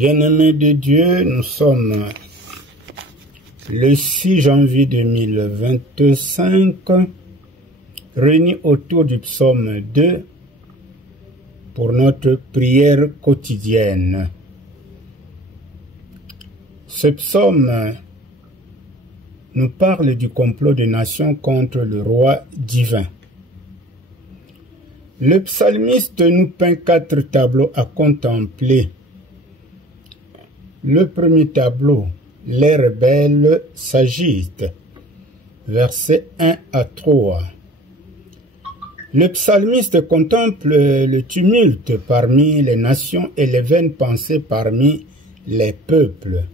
Bien-aimés de Dieu, nous sommes le 6 janvier 2025, réunis autour du psaume 2 pour notre prière quotidienne. Ce psaume nous parle du complot des nations contre le roi divin. Le psalmiste nous peint 4 tableaux à contempler. Le premier tableau, les rebelles s'agitent, versets 1 à 3. Le psalmiste contemple le tumulte parmi les nations et les vaines pensées parmi les peuples.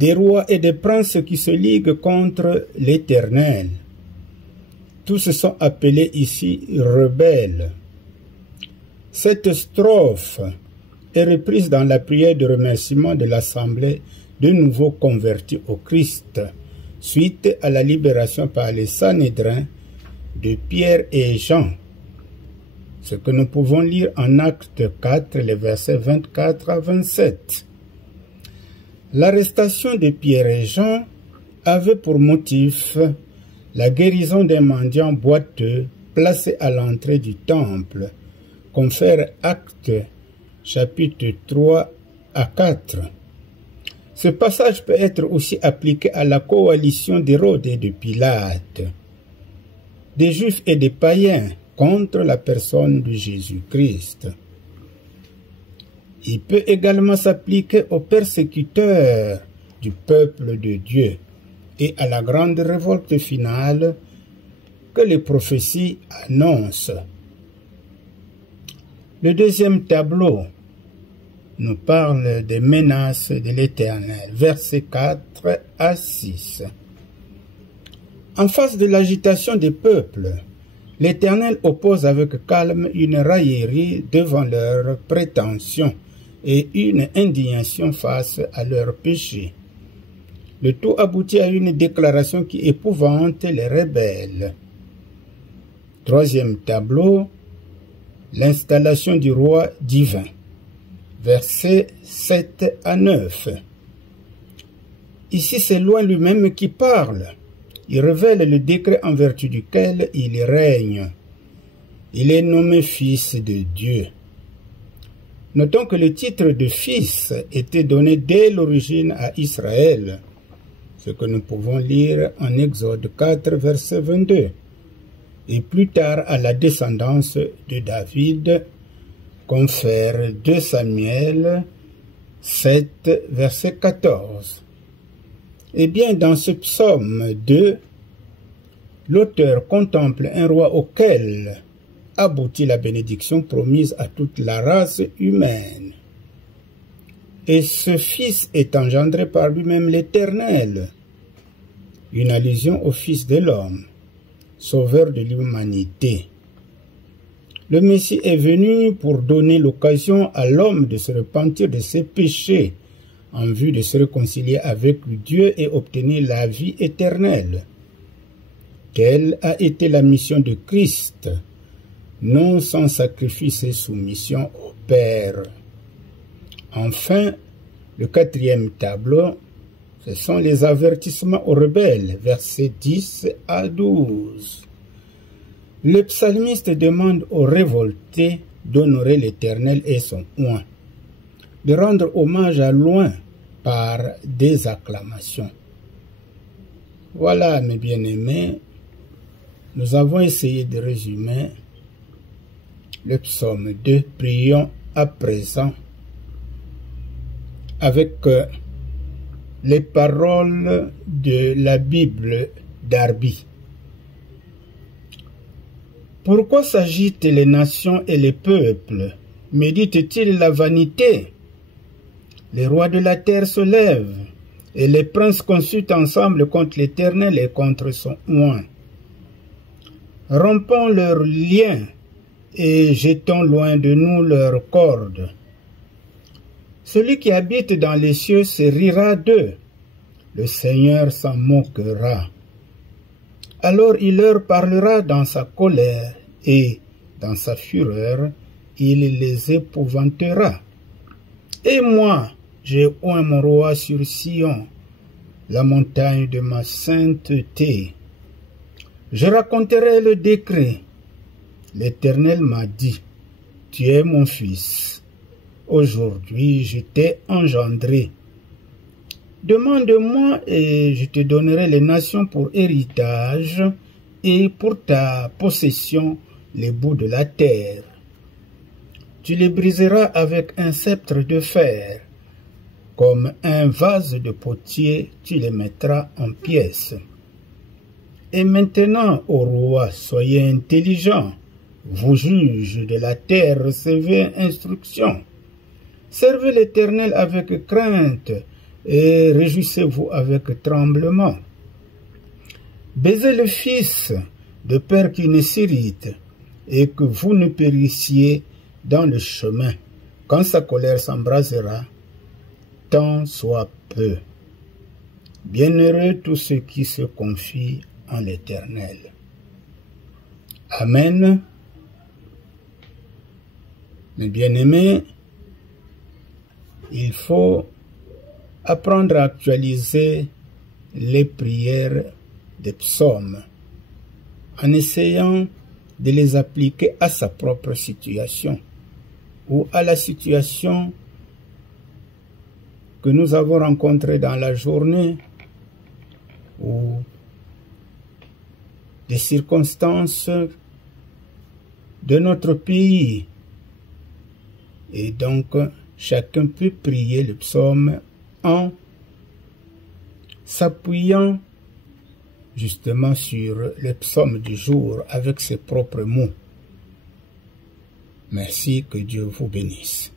Des rois et des princes qui se liguent contre l'Éternel. Tous sont appelés ici rebelles. Cette strophe est reprise dans la prière de remerciement de l'Assemblée de nouveaux convertis au Christ, suite à la libération par les Sanhédrins de Pierre et Jean. Ce que nous pouvons lire en Actes 4, les versets 24 à 27. L'arrestation de Pierre et Jean avait pour motif la guérison des mendiants boiteux placés à l'entrée du temple, confère Actes chapitre 3 à 4. Ce passage peut être aussi appliqué à la coalition d'Hérode et de Pilate, des Juifs et des païens contre la personne de Jésus-Christ. Il peut également s'appliquer aux persécuteurs du peuple de Dieu et à la grande révolte finale que les prophéties annoncent. Le deuxième tableau nous parle des menaces de l'Éternel, versets 4 à 6. En face de l'agitation des peuples, l'Éternel oppose avec calme une raillerie devant leurs prétentions et une indignation face à leurs péchés. Le tout aboutit à une déclaration qui épouvante les rebelles. Troisième tableau, l'installation du roi divin, versets 7 à 9. Ici, c'est loin lui-même qui parle. Il révèle le décret en vertu duquel il règne. Il est nommé Fils de Dieu. Notons que le titre de Fils était donné dès l'origine à Israël, ce que nous pouvons lire en Exode 4, verset 22, et plus tard à la descendance de David, confère 2 Samuel 7, verset 14. Eh bien, dans ce psaume 2, l'auteur contemple un roi auquel aboutit la bénédiction promise à toute la race humaine. Et ce Fils est engendré par lui-même l'Éternel, une allusion au Fils de l'homme, sauveur de l'humanité. Le Messie est venu pour donner l'occasion à l'homme de se repentir de ses péchés en vue de se réconcilier avec Dieu et obtenir la vie éternelle. Telle a été la mission de Christ, non sans sacrifice et soumission au Père. Enfin, le 4e tableau, ce sont les avertissements aux rebelles, versets 10 à 12. Le psalmiste demande aux révoltés d'honorer l'Éternel et son oint, de rendre hommage à l'oint par des acclamations. Voilà, mes bien-aimés, nous avons essayé de résumer le psaume 2. Prions à présent avec les paroles de la Bible d'Arby. Pourquoi s'agitent les nations et les peuples? Méditent-ils la vanité? Les rois de la terre se lèvent, et les princes consultent ensemble contre l'Éternel et contre son oint. Rompons leurs liens et jetons loin de nous leurs cordes. Celui qui habite dans les cieux se rira d'eux. Le Seigneur s'en moquera. Alors il leur parlera dans sa colère et dans sa fureur, il les épouvantera. Et moi, J'ai oint mon roi sur Sion, la montagne de ma sainteté. Je raconterai le décret. L'Éternel m'a dit, tu es mon fils. Aujourd'hui, je t'ai engendré. Demande-moi et je te donnerai les nations pour héritage et pour ta possession les bouts de la terre. Tu les briseras avec un sceptre de fer. Comme un vase de potier, tu les mettras en pièces. Et maintenant, ô roi, soyez intelligents. Vous juges de la terre, recevez instruction. Servez l'Éternel avec crainte et réjouissez-vous avec tremblement. Baisez le Fils, de peur qu'il ne s'irrite et que vous ne périssiez dans le chemin, quand sa colère s'embrasera, tant soit peu. Bienheureux tous ceux qui se confient en l'Éternel. Amen. Mes bien-aimés, il faut apprendre à actualiser les prières des psaumes en essayant de les appliquer à sa propre situation ou à la situation que nous avons rencontrée dans la journée ou des circonstances de notre pays. Et donc, chacun peut prier le psaume en s'appuyant justement sur le psaume du jour avec ses propres mots. Merci, que Dieu vous bénisse.